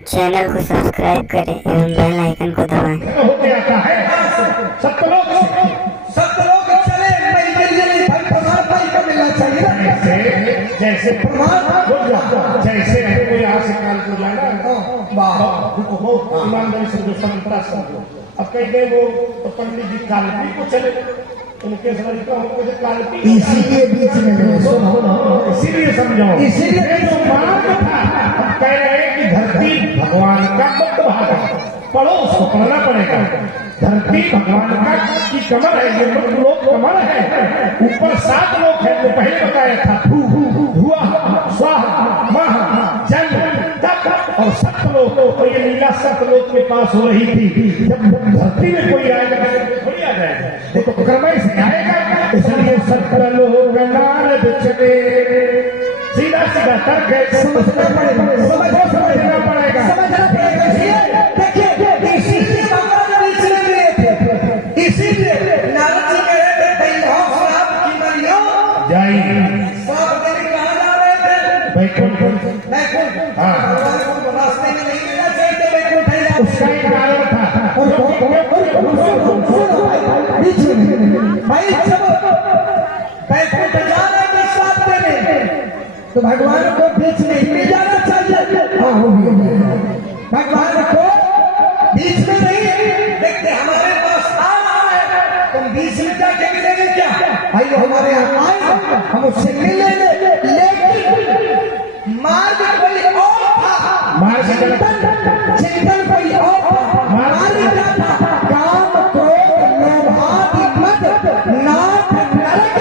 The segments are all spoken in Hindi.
चैनल को सब्सक्राइब करें एवं बेल आइकन को दबाएं। होते आता है सत्लोक चले भाई प्रसाद भाई का मिलना चाहिए। जैसे प्रमाण जैसे हमको यहाँ से काल को जाना ईमानदारी से जो समझता समझो। अब कहते हैं वो तो पंडित जी कालपी को चले उनके समझ का हमको जो कालपी इसीलिए बीच में इसीलिए समझाओ इसीलिए जो मार्ग था हम कह रहे हैं कि धरती भगवान का मुक्त भाग है। पढ़ो उसको पढ़ना पड़ेगा। धरती भगवान का की कमर है, ये मुक्त लोक कमर है। ऊपर 7 लोक है जो पहले बताया था, धुआ स्वाहा महा जल तप और सप्तलोक। तो ये लीला सप्तलोक के पास हो रही थी। जब धरती में कोई आएगा थोड़ी आ जाएगा, वो तो क्रमश से आएगा। इसलिए सप्तलोक नार बिछड़े सीधा सीधा तर्क है। समझना पड़ेगा इसीलिए नारद जी कह रहे थे की मरियो जाइए कहा जा रहे थे बैकुंठ। हाँ रास्ते में नहीं मिलना चाहिए बैकुंठ उसका एक कारण था। भाई जब बैकुंठ जा रहे थे इस रास्ते में तो भगवान को बीच में ही जाना चाहिए। हाँ भगवान को बीच में नहीं देखते। हमारे पास आ रहा है तुम बीच में जाके मिलेंगे क्या? भाई वो हमारे यहाँ आए हम उससे मिलेंगे, लेकिन मार्ग कोई और था। चिंतन कोई और था। मार्ग क्या था? काम क्रोध लोभ आदि मद नाथ नरक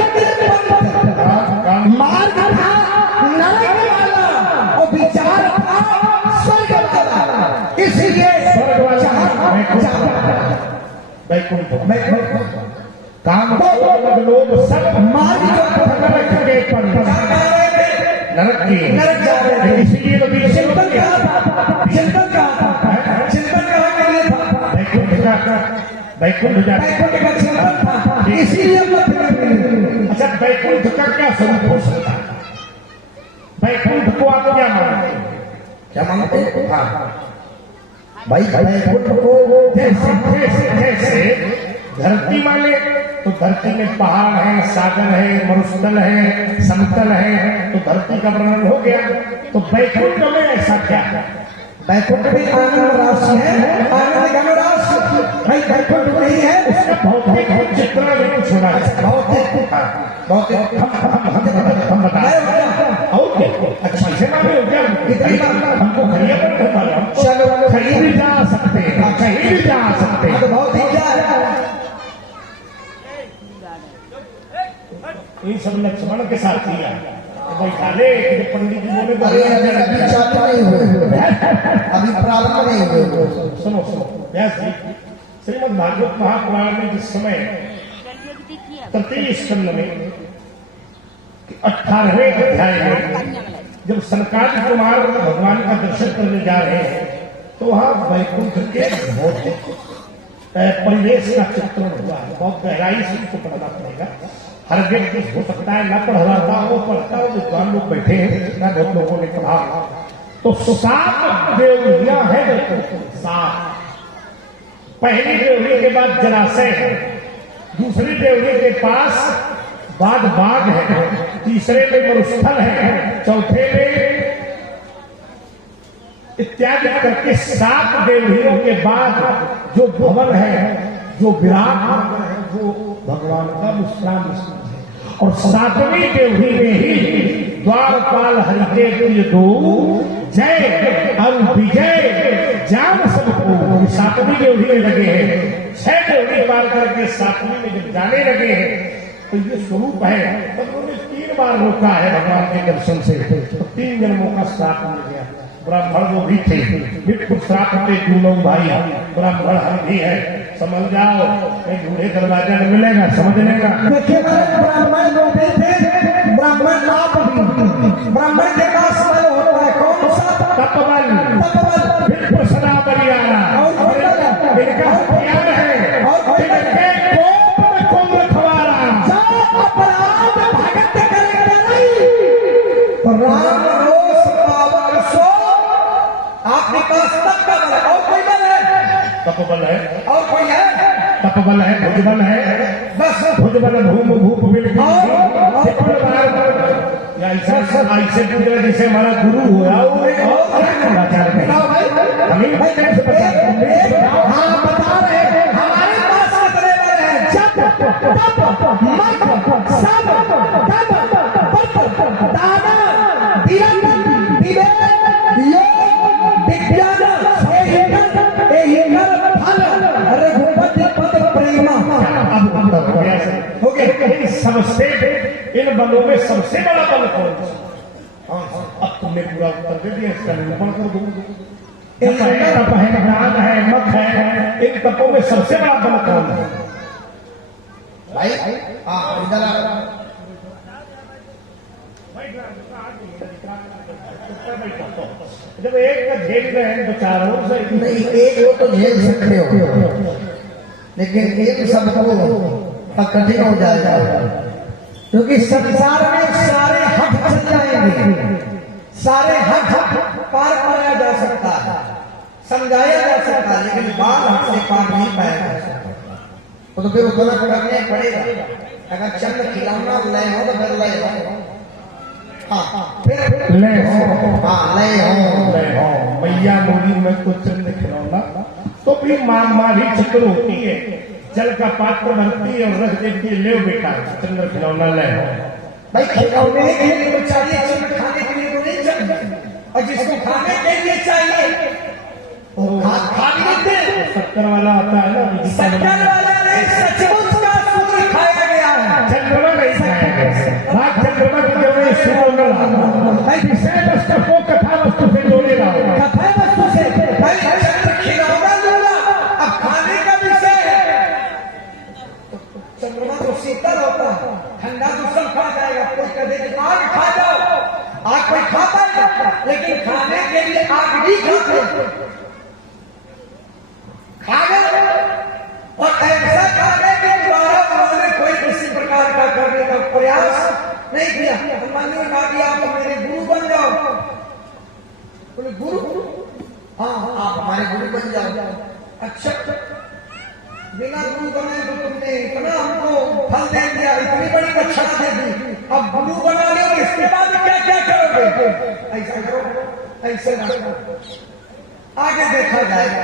मार्ग था नरक वाला और विचार था स्वर्ग वाला। इसलिए काम लोग सब मार्ग नरक जा रहे थे। इसीलिए चिंतन बैकुंठ का चिंतन था, इसीलिए। अच्छा बैकुंठ का क्या स्वरूप हो सकता है? बैकुंठ को आप क्या मानते हैं? क्या मानते हैं? भाई बैकुंठ को जैसे धरती माने तो धरती में पहाड़ है, सागर है, मरुस्थल है, समतल है, तो धरती का वर्णन हो गया। तो बैकुंठ में ऐसा क्या है? बैकुंठ भी आनंद राशि है, आनंद गणराशि। भाई बैकुंठ नहीं है उसका भौतिक चित्रण भी कुछ होना है। भौतिक हम बताए और क्या अच्छा से माने हो क्या? हमको चलो कहीं भी जा सकते हैं, कहीं भी जा सकते हैं। भौतिक क्या है? इन सब लक्ष्मण के साथ किया बैठाले पंडित जी बोले अभी प्रारंभ नहीं हुए। सुनो व्यास जी श्रीमद् भागवत महापुराण में जिस समय तृतीय स्कंद में 18वें अध्याय में जब सनकादि कुमार भगवान का दर्शन करने जा रहे हैं तो वहां वैकुंठ के भौतिक परिवेश का चित्रण हुआ है। बहुत गहराई से उसको पढ़ना पड़ेगा। हर व्यक्ति हो सकता है न पढ़ रहा था वो पढ़ता है। विद्वान लोग बैठे हैं ना, बहुत लोगों ने कहा तो 7 देवलियां हैं। 7 पहली देवली के बाद जलाशय है, दूसरी देवली के पास बाग है, तीसरे में मरुस्थल है, चौथे में इत्यादि करके 7 देवलियों के बाद जो भवन है, जो विराट है, वो भगवान का विश्राम स्थान है। और 7वीं देवली में ही द्वारपाल हरिके प्रिय दो जय और विजय जान सबको 7वीं देवली में लगे हैं। 6 देवली पार करके 7वीं में जब जाने लगे हैं तो ये स्वरूप है। तब उन्होंने 3 बार रोका है भगवान के दर्शन से। तो 3 जन्मों का श्राप मिल गया। ब्राह्मण वो भी थे, विप्र श्राप थे दूनों भाई। ब्राह्मण हम भी है, समझ जाओ एक बूढ़े दरवाजा में मिलेगा समझने का। ब्राह्मण लोग भी थे, ब्राह्मण आप भी। ब्राह्मण के पास बल होता है कौन सा? तपबल। विप्र सदा बलियाना इनका हथियार है और इनके कोप में कुंभ खवारा। अपराध भगत करेंगे नहीं राम रोष पावन सो आपके पास तप का बल है, और कोई बल है? तपबल है, और कोई है? तपबल है, भुजबल है, बस भुजबल भूम भूप मिल और ऐसे पूरे जैसे हमारा गुरु हुआ वो आचार्य हमें कैसे पता? हाँ बता रहे हैं, हमारे पास कितने बल है? जप तप मत सब तप बत दाना धीरज विवेक योग विज्ञान यही कर फल रघुपति पद प्रेमा। अब हो गया सबसे इन बलों में सबसे बड़ा बल कौन सा? अब तुमने पूरा उत्तर दे दिया, इसका निरूपण कर दो। तप है, ज्ञान है, मत है, इन तपों में सबसे बड़ा बल कौन है? भाई हाँ इधर जब एक का झेल रहे हैं तो चारों से नहीं, एक वो तो झेल सकते हो, लेकिन एक सबको कठिन हो जाएगा, क्योंकि संसार में सारे हक चल जाएंगे, सारे हक पार पाया जा सकता है, समझाया जा सकता है, लेकिन बाल हक से पार नहीं पाया जा सकता। तो फिर उतना करने पड़ेगा। अगर चंद खिलौना लय हो तो फिर लय हो, हाँ फिर ले हो, हाँ लय हो, ले हो, मैया मोरी में तो चंद खिलौना तो भी माँ भी चक्र होती है, जल का पात्र भरती है और रख देती है, ले बेटा चंद्र खिलौना ले हो। भाई खिलौने के लिए तो चाहिए, चंद खाने के लिए तो नहीं चाहिए, और जिसको खाने के लिए चाहिए वो खा भी लेते हैं। शक्कर वाला आता है ना, शक्कर वाला नहीं, सचमुच का सूर्य खाया गया है, चंद्रमा नहीं खाया गया, भाग चंद्रमा की जगह सूर्य न भाई विषय वस्तु को कथा वस्तु से जोड़ेगा, कथा वस्तु से। भाई चंद्र खिलौना दूंगा, अब खाने का विषय है, चंद्रमा तो शीतल होता है, ठंडा तो सब खा जाएगा। कोई कह दे आग खा जाओ, आग कोई खाता है, लेकिन खाने के लिए आग नहीं खाते, खा गए और ऐसा खा गए कि दोबारा उन्होंने कोई किसी प्रकार का करने का प्रयास नहीं किया। हनुमान जी ने कहा कि आप मेरे गुरु बन जाओ। बोले गुरु? हाँ आप हमारे गुरु बन जाओ। अच्छा बिना गुरु बने तो तुमने इतना हमको फल दे दिया, इतनी बड़ी दक्षिणा दे दी, अब गुरु बना लो, इसके बाद क्या क्या करोगे? ऐसा करो, ऐसे ना, आगे देखा जाएगा।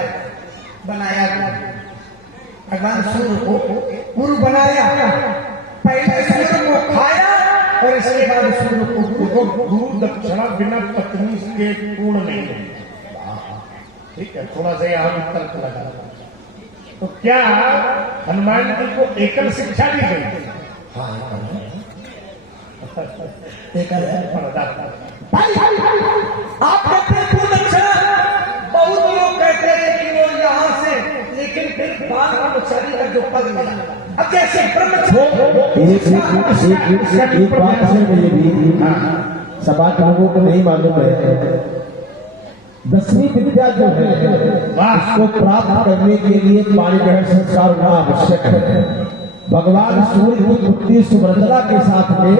बनाया भगवान सूर्य को गुरु बनाया, पहले सूर्य को खाया और इसके बाद सूर्य को गुरु दक्षिणा बिना पत्नी के पूर्ण नहीं है। ठीक है, थोड़ा सा यहाँ तर्क लगा। तो क्या हनुमान जी को एकल शिक्षा दी गई? आप कहते हैं गुरु दक्षिणा, बहुत लोग कहते हैं कि वो यहाँ से, लेकिन फिर बाल ब्रह्मचारी का जो पद मिला, अब जैसे एक बात है, मुझे भी सभा लोगों को नहीं मालूम है, 10वीं विद्या जो है उसको प्राप्त करने के लिए पाणी ग्रहण संस्कार होना आवश्यक है। भगवान सूर्य की पुत्री सुभद्रा के साथ में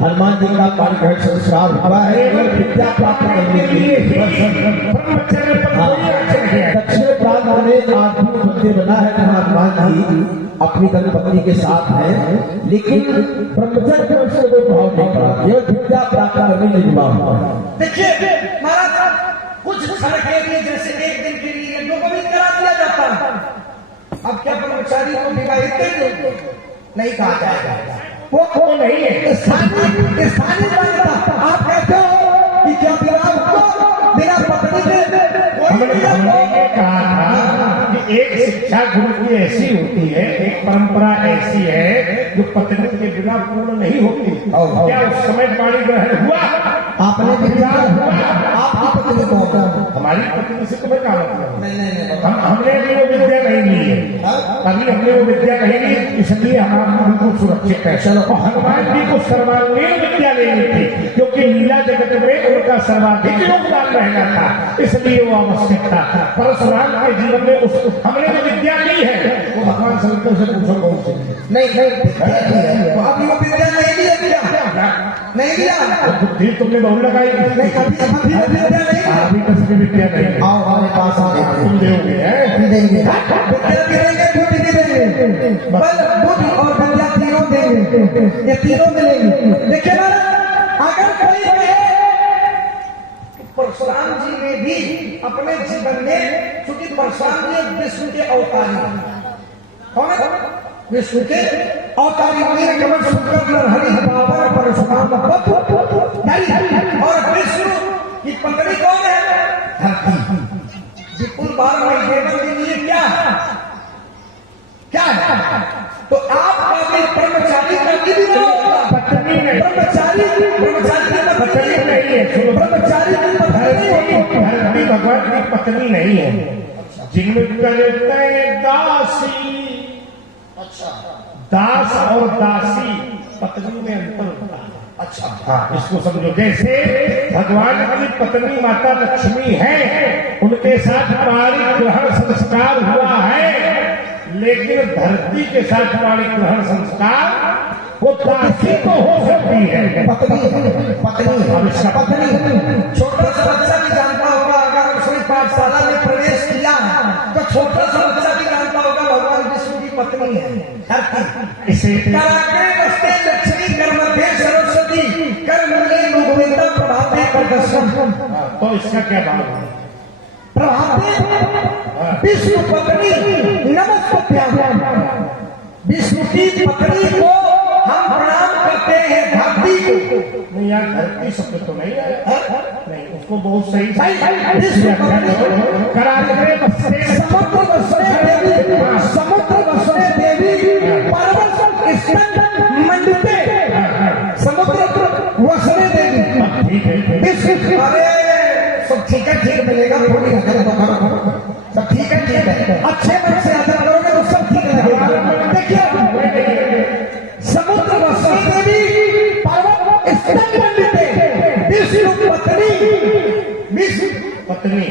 हनुमान जी का पाणी ग्रहण संस्कार हुआ है, विद्या प्राप्त करने के लिए। दक्षिण प्रांत में आधुनिक मंदिर बना है जहाँ हनुमान जी अपनी धर्मपत्नी के साथ है, लेकिन ब्रह्मचर्य में उसको कोई भाव नहीं पड़ा, यह विद्या प्राप्त करने के लिए। देखिए महाराज, कुछ क्षण के लिए, जैसे एक दिन के लिए यज्ञों को भी करा दिया जाता है। अब क्या ब्रह्मचारी को विवाहित कर नहीं कहा जाएगा, वो नहीं है, स्थानीय मान्यता। आप कहते हो कि क्या विवाह को बिना पत्नी के हमने कहा था कि एक शिक्षा गुरु की ऐसी होती है, एक परंपरा ऐसी है जो पत्नी के बिना पूर्ण नहीं होती। क्या उस समय पाणी ग्रहण हुआ? आपने भी आपकी पत्नी को होता, हमारी पत्नी से तुम्हें क्या मतलब? नहीं हमने भी वो विद्या नहीं ली है, अभी हमने वो विद्या नहीं ली, इसलिए हमारा बिल्कुल सुरक्षित है। चलो, हनुमान जी को सर्वांगीण विद्या लेनी थी, क्योंकि लीला जगत में उनका सर्वाधिक योगदान रहना था, इसलिए वो आवश्यक था। परशुराम के जीवन में हमने जो विद्या ली है तो भगवान शंकर से पूछो कौन से नहीं तो अब वो विद्या नहीं लिया क्या नहीं लिया बुद्धि तुमने बहुत लगाई नहीं अभी विद्या नहीं अभी तक की विद्या नहीं आओ हमारे पास आओ तुम दोगे हैं देंगे विद्या भी देंगे बुद्धि भी देंगे बल बुद्धि और विद्या तीनों देंगे ये तीनों मिलेंगे देखिए ना अगर कोई कहे परशुराम जी ने भी अपने जीवन में क्योंकि परशुराम जी विष्णु के अवतार हैं कौन है विष्णु के अवतारी कमल शुक्र हरि बाबर परशुराम और विष्णु की पत्नी कौन है धरती विपुल बार में जीवन के लिए क्या है तो आपका भी ब्रह्मचारी का भी पत्नी नहीं ब्रह्मचारी की पत्नी नहीं है ब्रह्मचारी की पत्नी धरती भगवान की पत्नी नहीं है जिनमें करते दासी अच्छा दास और दासी पत्नी में अंतर होता है अच्छा हाँ इसको समझो जैसे भगवान की पत्नी माता लक्ष्मी है उनके साथ पारिक ग्रहण संस्कार हुआ है लेकिन धरती के साथ पारिक ग्रहण संस्कार वो दासी तो हो सकती है पत्नी छोटा सा बच्चा भी जानता होगा अगर उसने पाठशाला में प्रवेश किया तो छोटा सा बच्चा भी जानता होगा भगवान विष्णु की पत्नी है धरती इसे कराके बसते लक्ष्मी कर मध्य सरस्वती कर मूले मुगवेता प्रभाते प्रदर्शन तो इसका क्या भाव है प्रभाते विष्णु पत्नी नमस्कार विष्णु की पत्नी को हम प्रणाम करते हैं धरती को नहीं यार धरती शब्द तो नहीं है नहीं उसको बहुत सही समुद्र बसने देवी पर्वत मंडते समुद्र वसने देवी अरे सब ठीक है मिलेगा सब ठीक है अच्छे मन से अदर करोगे तो सब ठीक लगेगा देखिए समुद्र वसने देवी पर्वत मंडते विष्णु पत्नी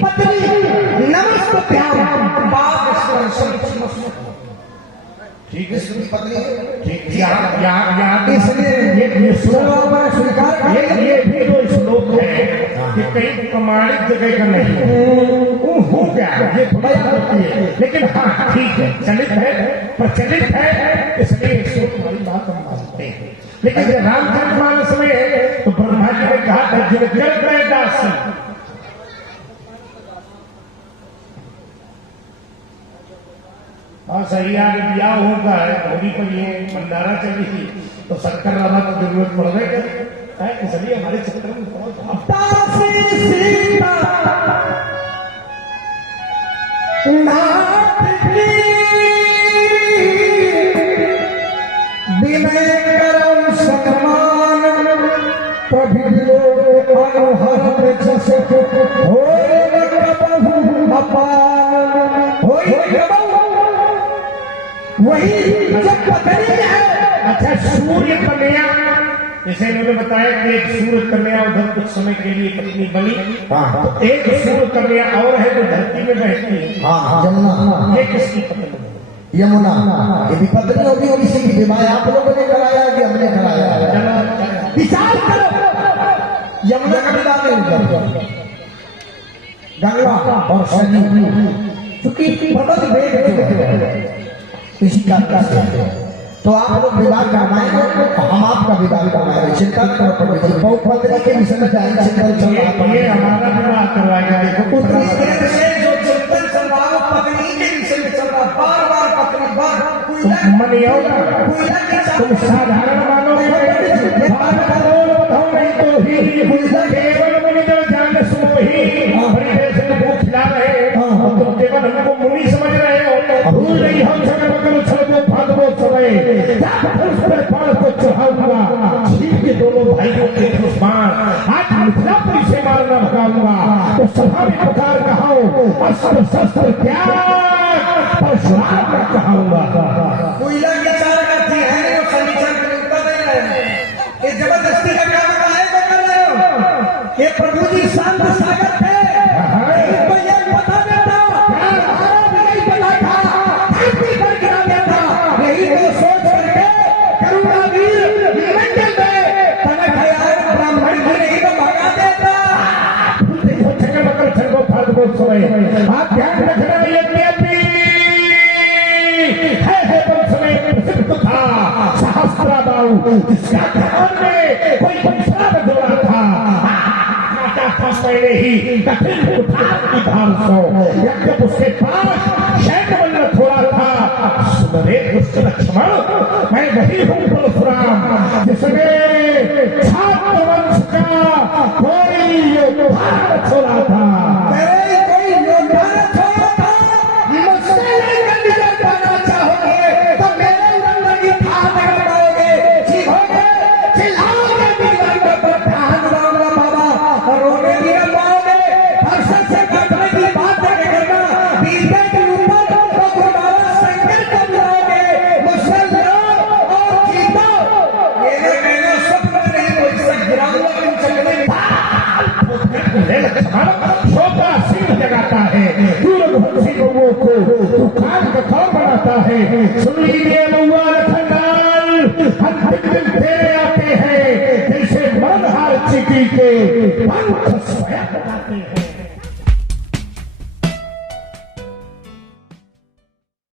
नमस्कार ठीक है पत्नी ठीक यहाँ इसलिए ये स्वीकार ये भी जो श्लोक है कि कहीं प्रमाणित जगह का नहीं है हो क्या ये थोड़ा होती है लेकिन हाँ ठीक है चलित है प्रचलित है इसलिए श्लोक वाली बात हम मानते हैं लेकिन जब रामचरितमानस में तो ब्रह्मा जी ने कहा था जल में दासी हाँ सही आगे ब्याह होता है होली पर ये भंडारा चली थी तो शक्कर लाना तो जरूरत पड़ गई इसलिए हमारे क्षेत्र में बहुत वही जब पत्नी है अच्छा सूर्य कन्या जैसे इन्होंने बताया कि एक सूर्य कन्या उधर कुछ समय के लिए पत्नी बनी तो एक सूर्य कन्या और है जो धरती में बहती है यमुना ये किसकी पत्नी है यमुना ये भी पत्नी होगी और इसी की विवाह आप लोगों ने कराया कि हमने कराया विचार करो यमुना का विवाह नहीं हुआ गंगा और सरयू क्योंकि प्रबल वेग किसी का तो आप लोग विवाह करवाएंगे हम आपका विवाह करवाएंगे चिंता करो पंडित जी बहुपत्नी के विषय में जाएंगे चिंतन चल रहा ये हमारा विवाह करवाएगा देखो उतनी देर से जो चिंतन चल रहा है पत्नी के विषय में चल रहा बार बार पत्नी बार मन तुम साधारण मानोगे नहीं तो ही केवल मुनि जब जान सुनो ही भूख खिला रहे तुम केवल हमको मुनि समझ रहे हो भूल नहीं हम समय को चढ़ाऊंगा के दोनों भाइयों के दुश्मन आज मिथिलापुरी से मारना भगाऊंगा तो सभा में पुकार कहाओ अस्त्र शस्त्र त्याग परशुराम कहाऊंगा कोयला की चार करती है नहीं वो फर्नीचर के ऊपर नहीं रहे ये जबरदस्ती का काम काहे को कर रहे हो ये प्रभु जी शांत सागर थे इनको ये बता देता महाराज नहीं बता था आप ध्यान रखना, यद्यपि है वंश में प्रसिद्ध था सहस्त्राबाहु, जिसका ध्यान में कोई दूसरा न जोड़ा था, पहले ही दक्षिण की धाम सो, जब उसके पास शैन बल्ल थोड़ा था, सुनरे दुष्ट लक्ष्मण, मैं वही हूँ परशुराम, जिसने छात्र वंश का कोई योद्धा छोड़ा था। मेरे कोई योद्धा छोड़ा था, मुझसे लेकर निकल पाना चाहोगे तो मेरे अंदर की ठान कर पाओगे, चीखोगे, चिल्लाओगे, बिगड़ पर ठान मांगना बाबा, रोने भी न पाओगे, हर्षण से काटने की बात नहीं करना, बीते के ऊपर तो गुरुद्वारा संकट को बुलाओगे, मुझसे लड़ो और जीतो। मेरे कहना स्वप्न नहीं, कोई सब गिराऊंगा तुम चकले में। छोटा सिंह जगाता है, दूरभंशी लोगों को तूफान का खौफ बनाता है। सुन लीजिए महुआ लखनलाल, हम दिन तेरे आते हैं, जैसे मरद हार चिटी के पंख स्वयं बनाते हैं।